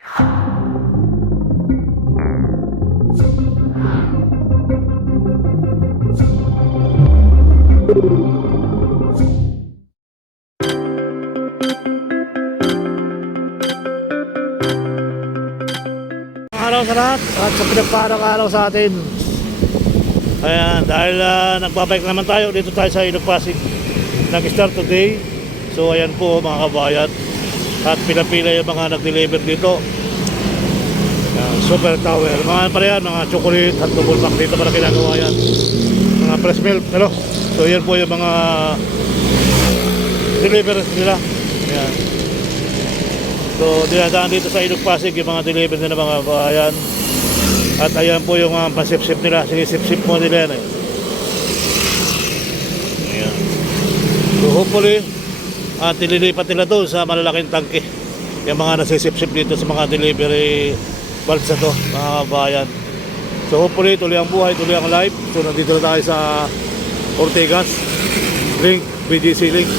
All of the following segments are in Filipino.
Araw sa lahat at sa pinagparang araw sa atin. Ayan, dahil nagbabike naman tayo, dito tayo sa Ilog Pasig. Nag-start today. So ayan po mga kabayan. At pila-pila yung mga nag-deliver dito. Ayan, super tower. Mga pala yan, mga chocolate at double pack. Dito pala ginagawa yan. Mga fresh milk. Ano? So yan po yung mga deliverers nila. Ayan. So dinadaan dito sa Ilog Pasig yung mga deliver nila mga kabayan. At ayan po yung pasip-sip nila. Sinisip-sip mo nila yan eh. Ayan. So hopefully nililipat nila doon sa malalaking tangke yung mga nasisip-sip dito sa mga delivery valves na to mga kabayan. So hopefully tuloy ang buhay, tuloy ang life. So nandito na tayo sa Ortigas Link, BGC Link.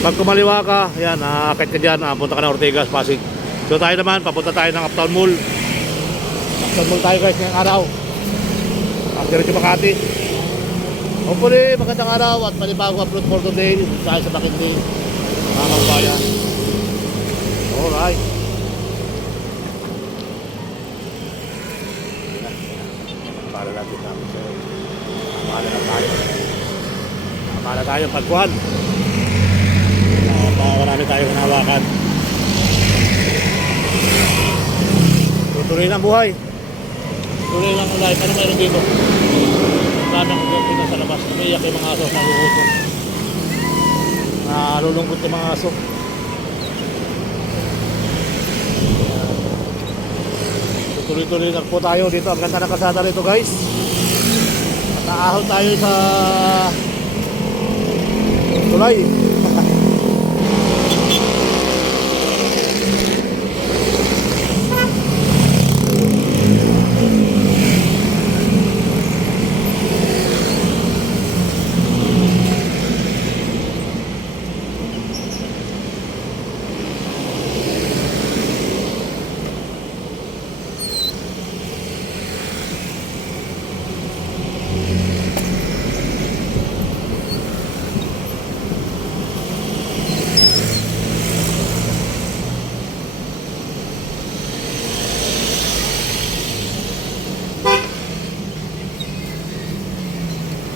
Pag kumaliwa ka, yan, akit ka dyan, punta ka na Ortigas, Pasig. So tayo naman, papunta tayo ng Uptown Mall. Uptown Mall tayo guys ngayong araw. After ito Makati. Hopefully, magandang araw at panibagong upload for today. Tayo sa Makindi, mga kabayan. Alright. Para natin namin sa Amala na tayo. Amala tayo pagkuhan. Marami tayong hinawakan. Tuloy lang buhay. Tuloy lang ang life. Ano mayroon dito? Kanang dito sa labas. Umiyak yung mga aso. Nagugutom. Nalulungkot yung mga aso. Tuloy-tuloy lang po tayo dito. Ang ganda ng kasada rito guys. At naahon tayo sa tulay.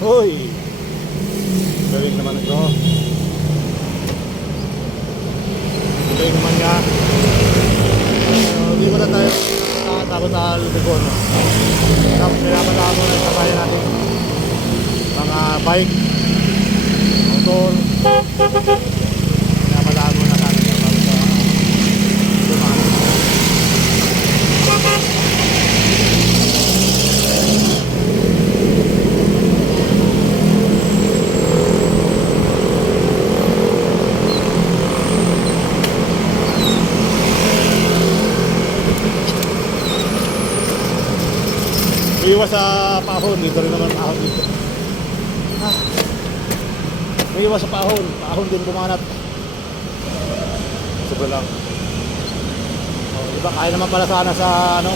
Hoy! Galing naman ito. Galing naman nga. Hindi ko na tayo takot sa Luzon. Tapos pinapasama mo na sa kaya natin mga bike, motor. Pinapasama mo na natin sa dumaan. Iwas sa pahon, dito rin naman pahon dito. May iwas sa pahon, pahon din bumanat. Sobra lang. Diba kaya naman pala sana sa ano,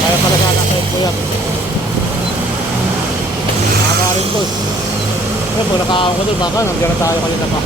kaya pala sana sa Ipuyat. Nakakarin ko. Pag nakaahon ko doon, baka nandiyan na tayo kanina pa.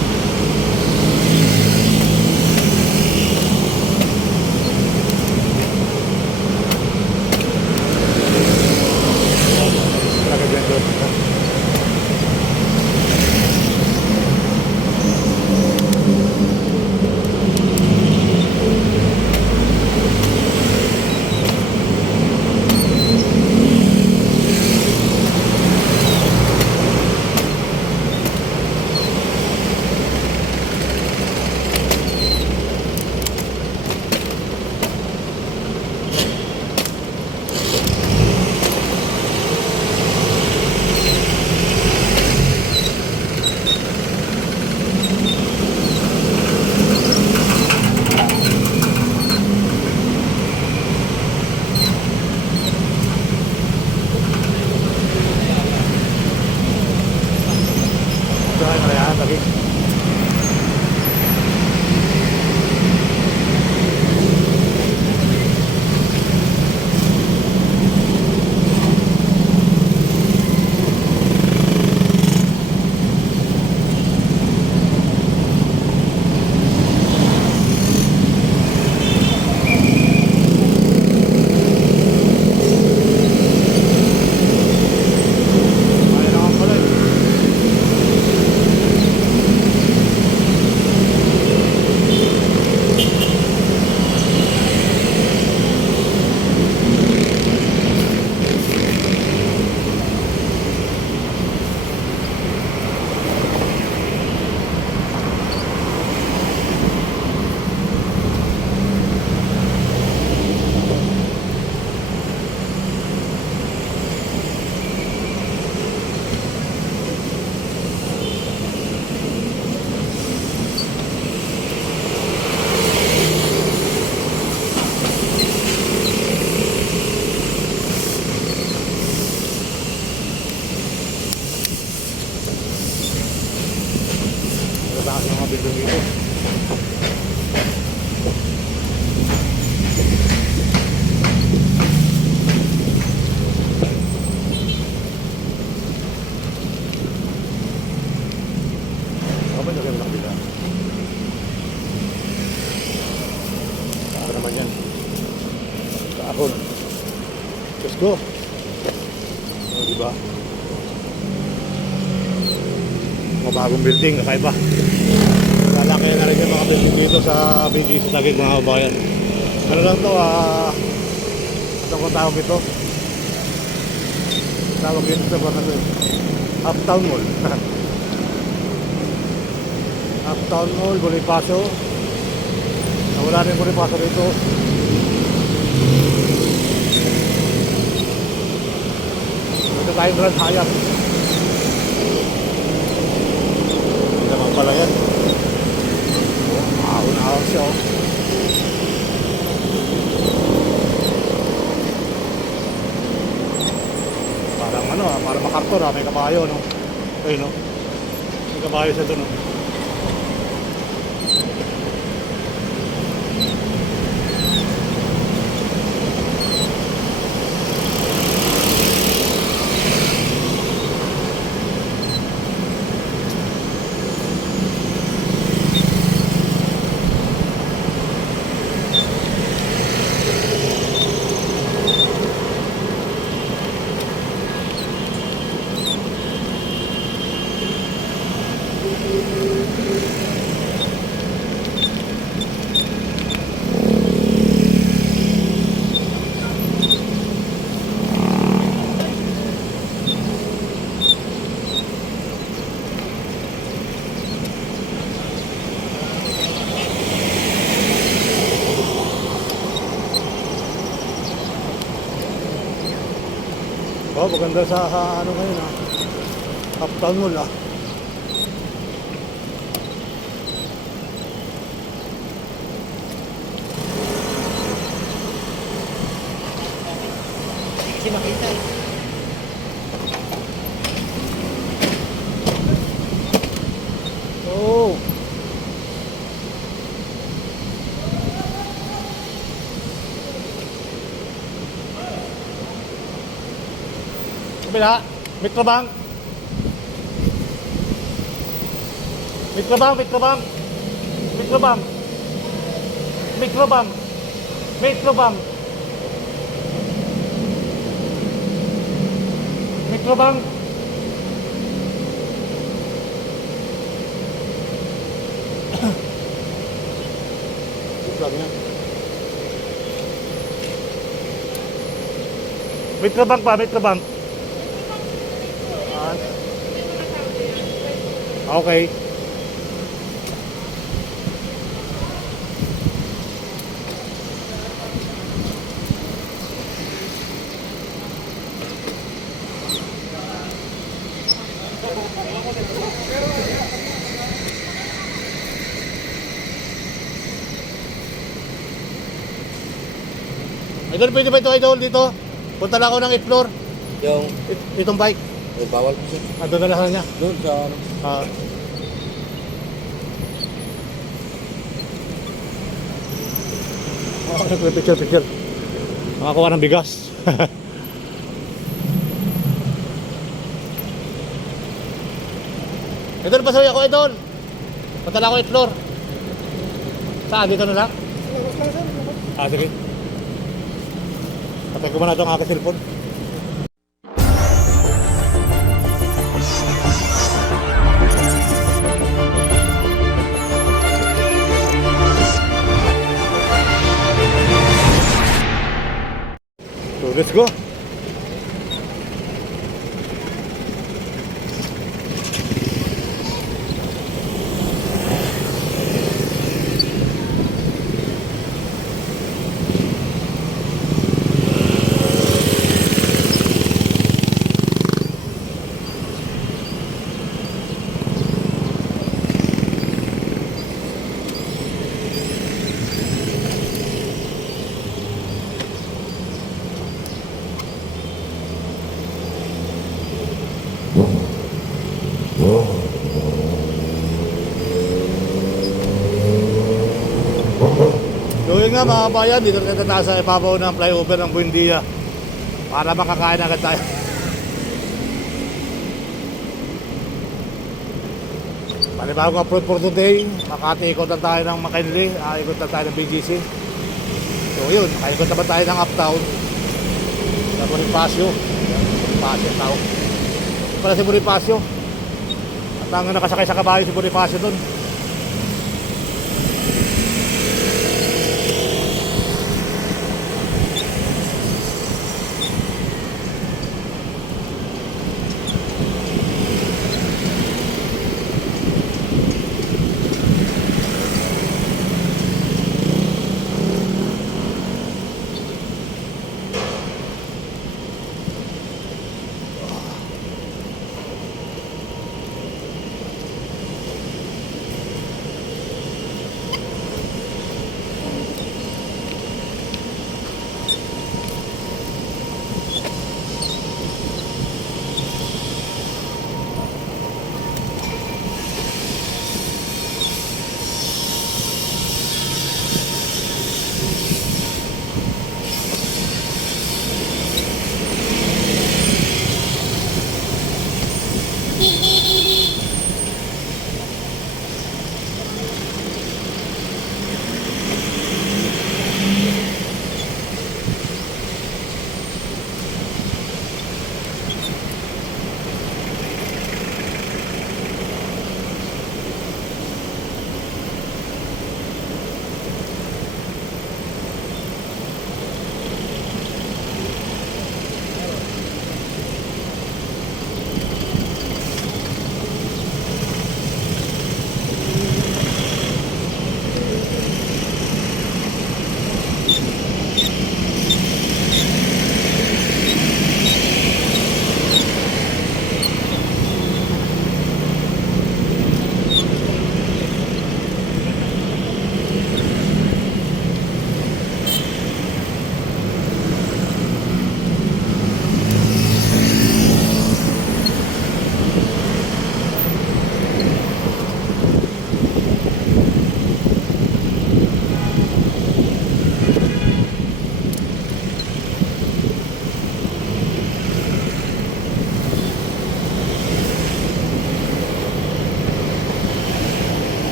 O, diba? Mga bagong building, kakaiba. Lalaki na rin yung mga building dito sa BGC Taguig, mga kabayan. Ano lang to, ito kung tawag ito. Tawag dito sa mga ito. Uptown Mall. Uptown Mall, Bonifacio. Wala rin Bonifacio dito. Ito tayong Grand Hyatt. Hindi naman pala yan. Ahon-ahon siya, oh. Parang ano, parang makarton, may kabayo, no? Ayun, no? May kabayo siya doon, no? Oh, maganda sa ano ngayon, Uptown Mall, Kasi makita eh. Oh. Kabila, Metrobank. Metrobank, Metrobank. Metrobank. Metrobank. Metrobank. Metrobank. Metrobank pa, Metrobank. Okay. Idol, pwede ba ito, Idol, dito? Punta na ako ng explore. Yung, Itong bike. bawal po siya. Doon na lang niya. Doon sa ano. Picture. Makakuha ng bigas. Idol, pasaway ako, Idol. Punta na ako explore. Saan? Dito na lang? Sige. Patay ko muna ito ang aking cellphone. So, let's go. So yun nga mga kabayan, dito na tayo sa ibabaw ng flyover ng Buendia para makakain agad tayo. Panibagong upload for today, makati-ikot na tayo ng McKinley, ikot na tayo ng BGC. So yun, ikot naman tayo ng Uptown sa Bonifacio. Bonifacio tao. Para si Bonifacio. At ang nakasakay sa kabayo si Bonifacio doon.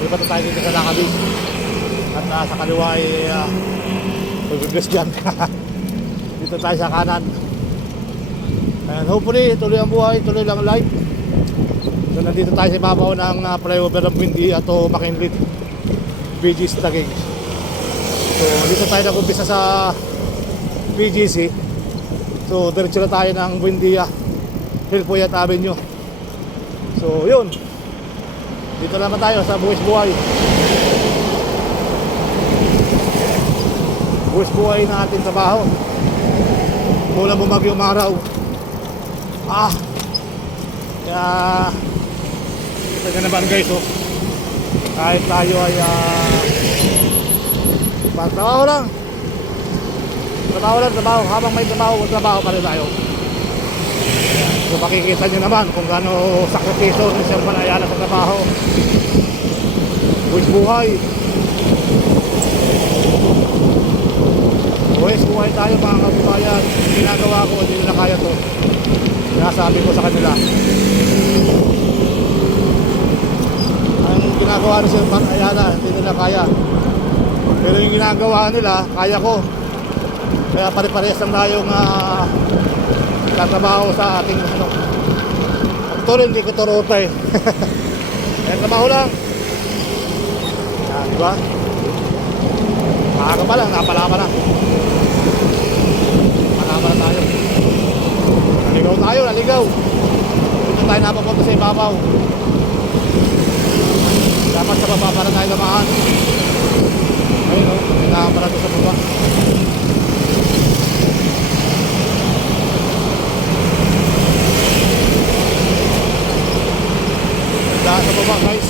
Lipat na tayo dito sa Lakabis. At sa kaliwa ay magbigas dyan. Dito tayo sa kanan. And hopefully tuloy ang buhay, tuloy lang ang life. So nandito tayo sa ibabaw ng flyover ng Buendia at Makinlit, BGC Taguig. So dito tayo nag-umpisa sa BGC. So diretso na tayo ng Buendia Hillpuyat Avenue. So yun, dito naman tayo sa Buwis Buhay. Buwis Buhay na ating trabaho. Mula bumagyo umaraw. Kaya ito na naman guys, oh. Kahit tayo ay trabaho lang. Trabaho. Habang may trabaho pa rin tayo. So makikita nyo naman kung gaano sakripisyo ni Sir Manayala sa trabaho. Buwis Buhay. Buwis Buhay tayo mga kababayan. Ginagawa ko, hindi nila kaya to. Sinasabi ko sa kanila, ang ginagawa ni Sir Manayala hindi nila kaya. Pero yung ginagawa nila, kaya ko. Kaya pare-parehas lang tayong tatrabaho sa ating ito rin, hindi ko turuta eh. Kaya trabaho lang. Diba? Maaga pa lang, napala na. Malama na tayo. Naligaw. Dito tayo napapunta sa ibabaw. Dapat sa baba para tayo lamahan. Ayun o, nakapara doon sa baba. Daan sa baba guys.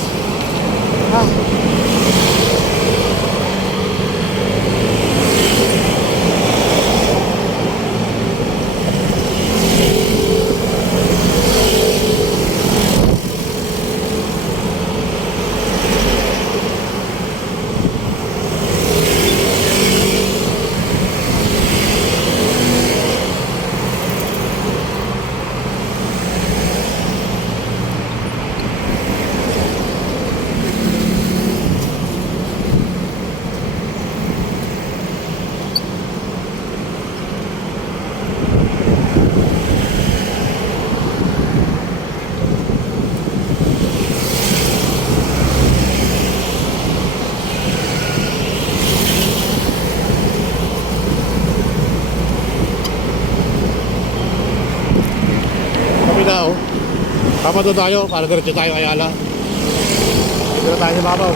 Tama doon tayo para diretso tayo kay Ala. Dito na tayo sa babaw.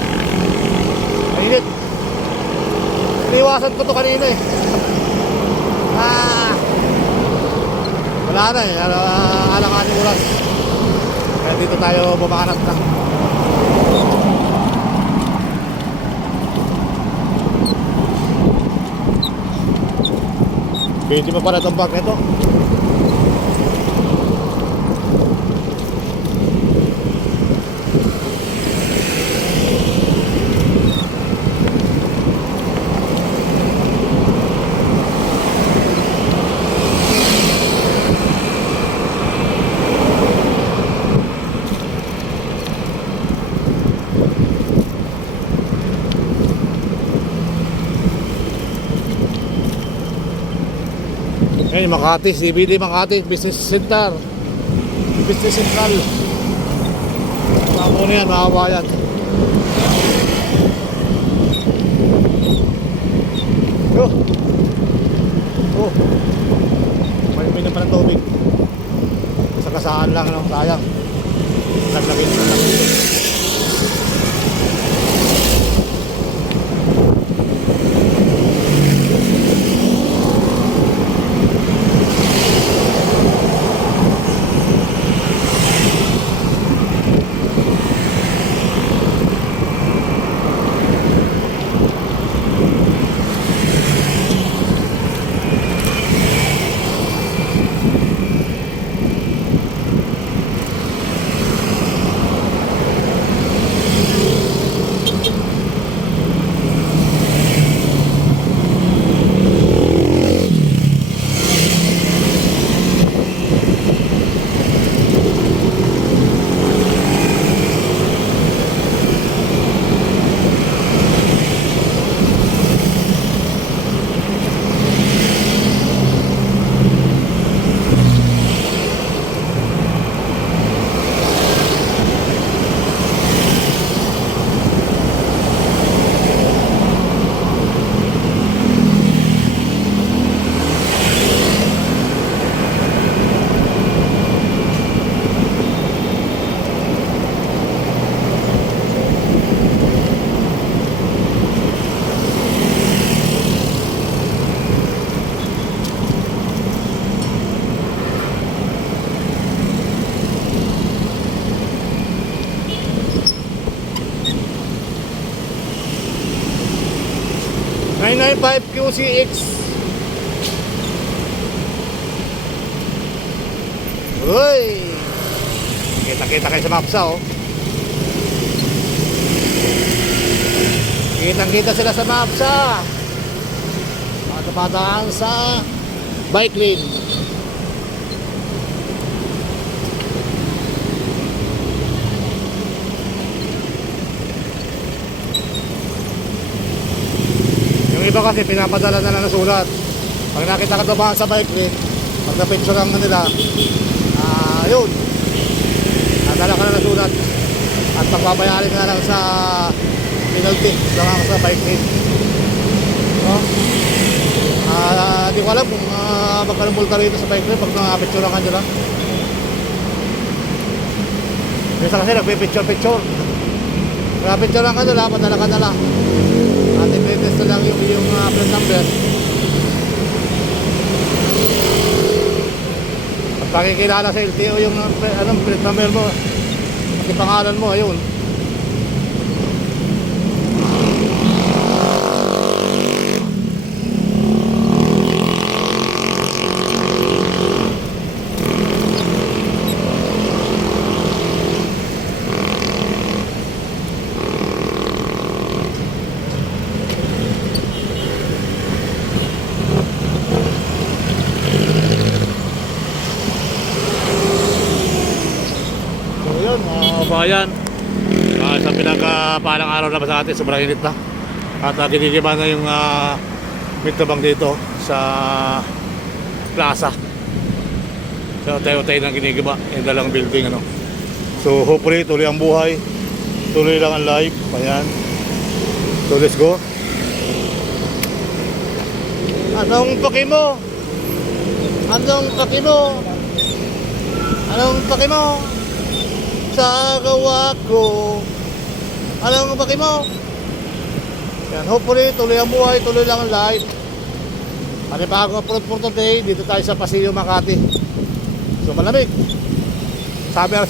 Mainit. Iniwasan ko to kanina eh. Wala na eh. Alang-aling oras. Kaya dito tayo bumakanap na. Pwede mo pala itong bag nito. Ngayon, Makati, CBD Makati, Business Center. Business Central. Mga muna yan, mga kabayan. Oh. Oh. May na pa ng tubig. Sa kasaan lang, no? Sayang. Naglagin. QCX. Uy! Kita-kita kayo sa mapsa, oh. Kitang-kita sila sa mapsa. Pataan sa bike lane. Iba kasi pinapadala na lang ng sulat. Pag nakita ka dumaan sa bike lane, pag na-picture lang nila, yun, nadala ka na ng sulat at pagpapayarin ka na lang sa penalty dumaan ka sa bike lane. No? Di ko alam kung magkano multa rito sa bike lane pag na-picture lang ka nila. Minsan kasi nagpipicture-picture. Picture lang ka nila, padala ka nila. At i-test na lang yung plate number. At pakikilala sa LTO yung plate number mo. At ipangalan mo, ayun. Kabayan, sa pinakapalang araw na ba sa atin, sobrang init na at ginigiba na yung mitabang dito sa plaza. So tayo-tayo ng ginigiba yung dalang building, ano. So hopefully tuloy ang buhay, tuloy lang ang life. Ayan, so let's go. Anong paki mo? Anong paki mo? Anong paki mo? sa gawa ko. Alam mo ba mo? Yan, hopefully tuloy ang buhay, tuloy lang ang life. Panibagong approach for today, dito tayo sa Paseo, Makati. So malamig. Summer.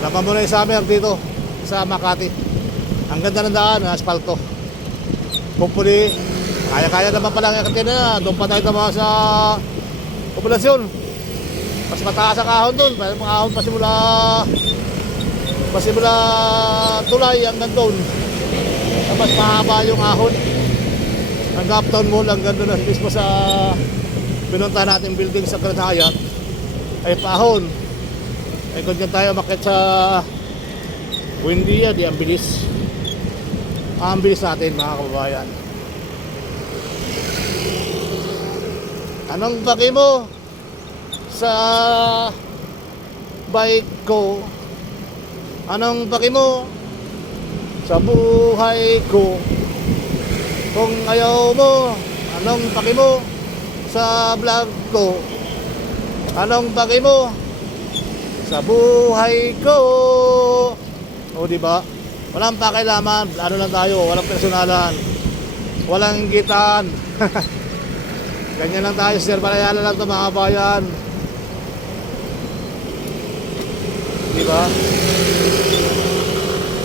Laman mo na yung summer dito sa Makati. Ang ganda ng daan, asfalto. Hopefully, kaya-kaya naman pala ang katina na. Doon pa tayo naman sa populasyon. Mas mataas ang ahon doon. Pero mga ahon pasimula tulay hanggang doon. Mas mahaba yung ahon. Ang Uptown Mall, ang ganda na mismo sa pinunta natin building sa Grand Hyatt ay paahon. Ay kung dyan tayo makit sa Buendia, di ang bilis. Ang bilis natin mga kababayan. Anong baki mo sa bike ko? Anong baki mo sa buhay ko? Kung ayaw mo, anong paki mo sa vlog ko? Anong paki mo sa buhay ko? O diba? Walang pakialaman, ano lang tayo, walang personalan, walang gitan. Ganyan lang tayo, sir, palayala lang ito mga bayan. Diba?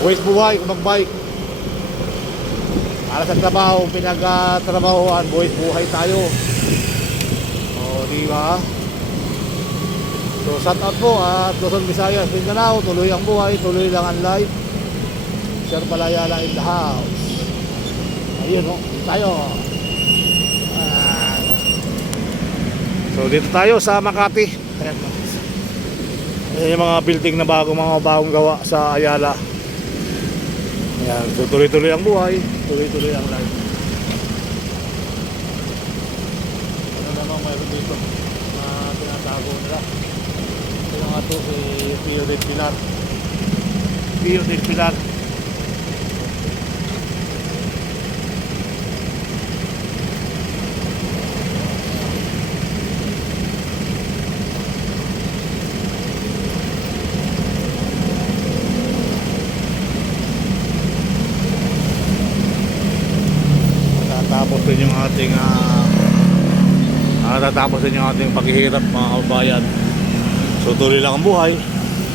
Waste buhay kung mag-bike. Para sa trabaho, pinag-trabahoan, buhay tayo. O, di ba? So, shout out po at Luzon, Visayas, Mindanao, tuloy ang buhay, tuloy lang ang life. Sir Palayala in the house. Ayun, o, tayo. So, dito tayo sa Makati. Ayan, yung mga building na bagong gawa sa Ayala. Ayan, so tuloy-tuloy ang buhay, tuloy-tuloy ang life. Ano namang mayroon dito na tinatago nila? Ito nga ito si Pio del Pilar. Pio del Pilar. Tatapos din yung ating tatapos din yung ating paghihirap mga kababayan. So tuloy lang ang buhay,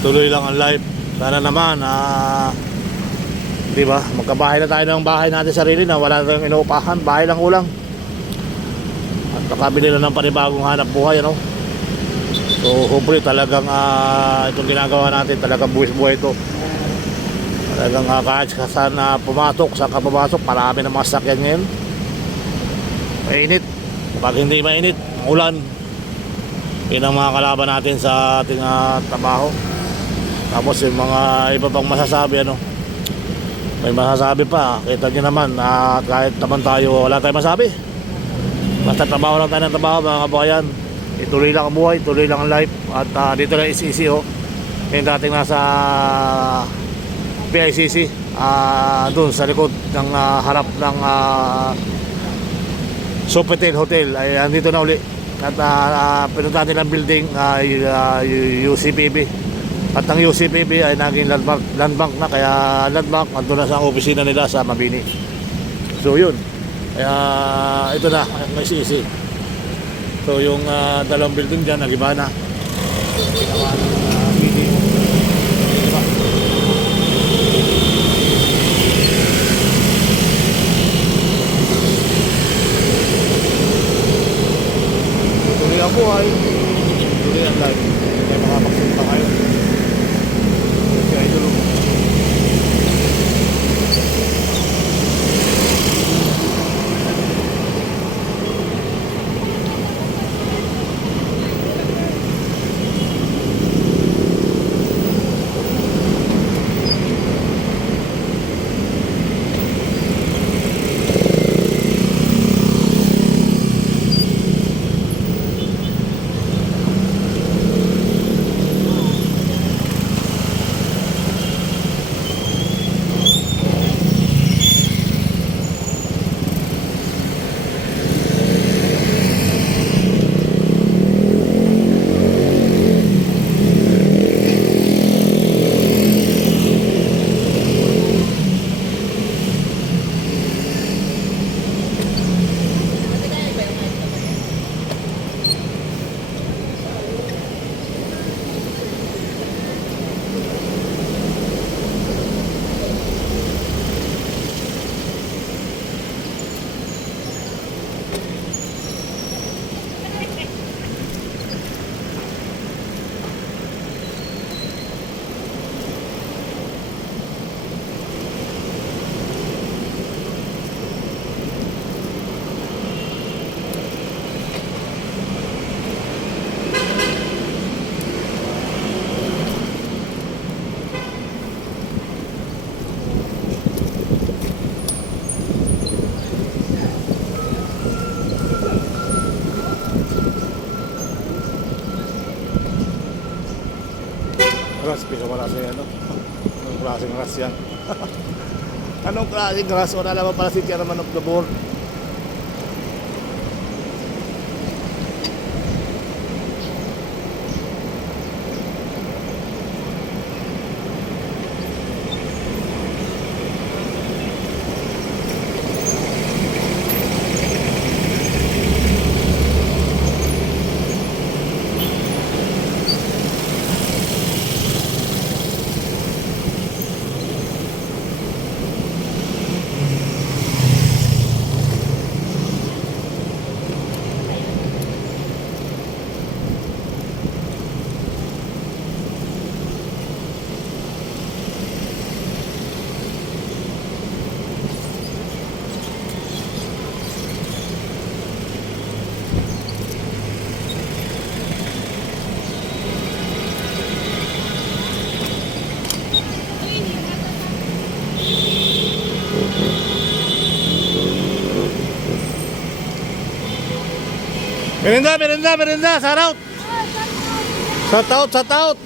tuloy lang ang life. Sana naman di ba, magkabahay na tayo ng bahay natin sarili na wala tayong inuupahan, bahay lang kulang. At nakabili na ng panibagong hanap buhay, ano. So hopefully talagang itong ginagawa natin talagang buwis-buhay ito. Talagang kahit saan pumasok, saan ka pumasok, marami ng mga sakyan ngayon. Mainit. Pag hindi mainit, ulan. Yun ang mga kalaban natin sa ating trabaho. Tapos yung mga iba pang masasabi, ano. May masasabi pa. Kita nyo naman, kahit naman tayo, wala tayong masabi. Basta trabaho lang tayo ng trabaho, mga kabayan. Ituloy lang ang buhay, tuloy lang ang life. At dito na isisi, oh. Yung dating nasa PICC, doon sa likod ng harap ng Sofitel Hotel ay andito na uli at pinuntahan nilang building UCPB at ang UCPB ay naging land bank na, kaya land bank andun na sa opisina nila sa Mabini. So yun, kaya ito na may sisi. So yung dalawang building dyan nagiba na ginawa ng meeting, diba? Tuloy ang buhay, tuloy ang life. May mga magsunta kayo. Kaya ituloy. ras, pinamaras na yan, no? Anong klaseng ras yan? Anong klaseng ras? Wala naman pala si chairman of the board. Merinda, merinda, merinda, shout out! Shout out, shout out!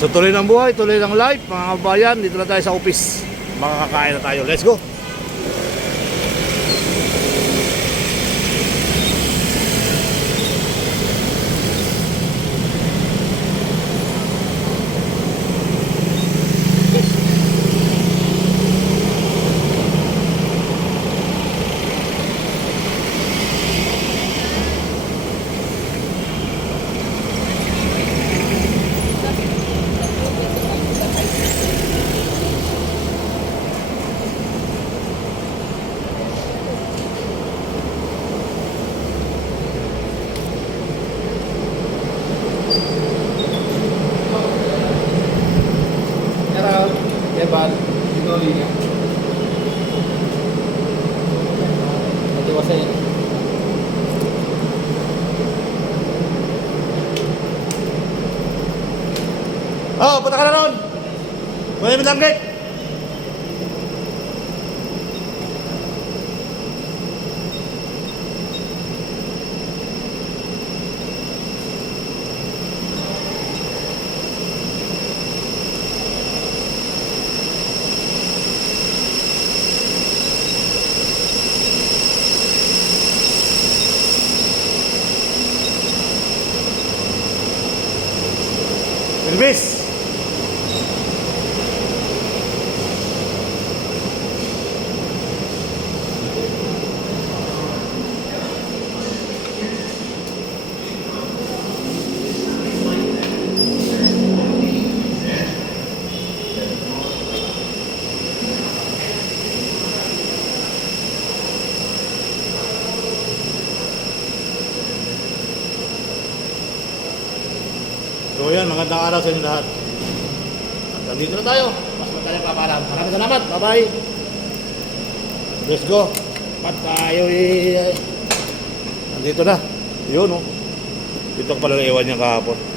So tuloy ng buhay, tuloy ng life, mga kabayan, dito na tayo sa office. Makakakain na tayo, let's go! Lebar, ito linya. Matiwasan yan. Oh, punta ka na ron! Kunin mo langgit! Elvis! So yan, magandang araw sa inyo lahat. At nandito na tayo. Mas madaling papalam. Maraming salamat. Bye-bye. Let's go. Pat tayo nandito na. Yun, oh. Dito ko pala naiwan niya kahapon.